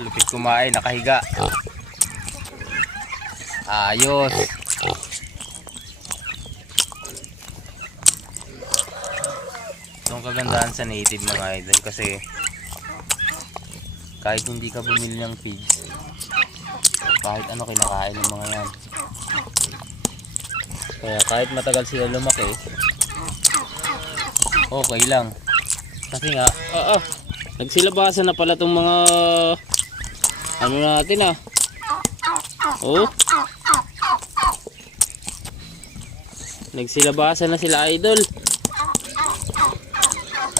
Lupit kumain, nakahiga. Ayos. Ito ang kagandahan sa native mga idol, kasi kahit hindi ka bumili ng feeds, kahit ano kinakain ng mga yan. Kaya kahit matagal sila lumaki, okay lang. Kasi nga, nagsilabasan na pala itong mga ano natin oh, nagsilabasan na sila idol.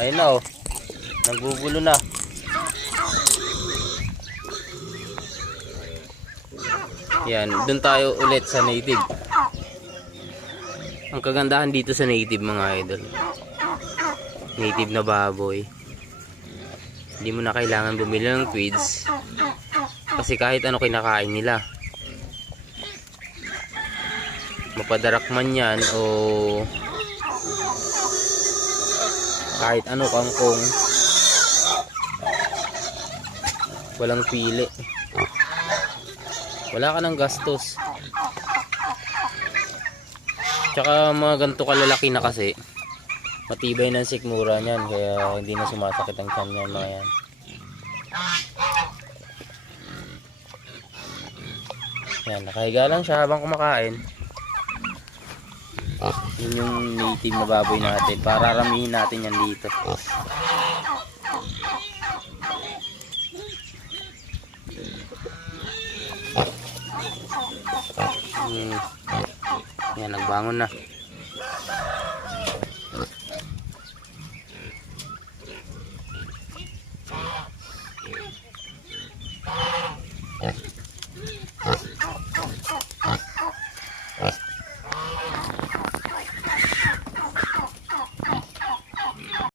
Ayun na nagbubulo na. Yan, dun tayo ulit sa native. Ang kagandahan dito sa native mga idol, native na baboy, hindi mo na kailangan bumili ng feeds, kasi kahit ano kinakain nila. Mapadarak man yan o kahit ano, kangkong, walang pili, wala ka ng gastos. Tsaka mga ganito kalalaki na kasi, matibay ng sikmura niyan, kaya hindi na sumasakit ang tiyan niyan mga yan. Yan, nakahiga lang siya habang kumakain. Yun yung native na baboy natin, para ramihin natin yan dito. Yan, nagbangon na.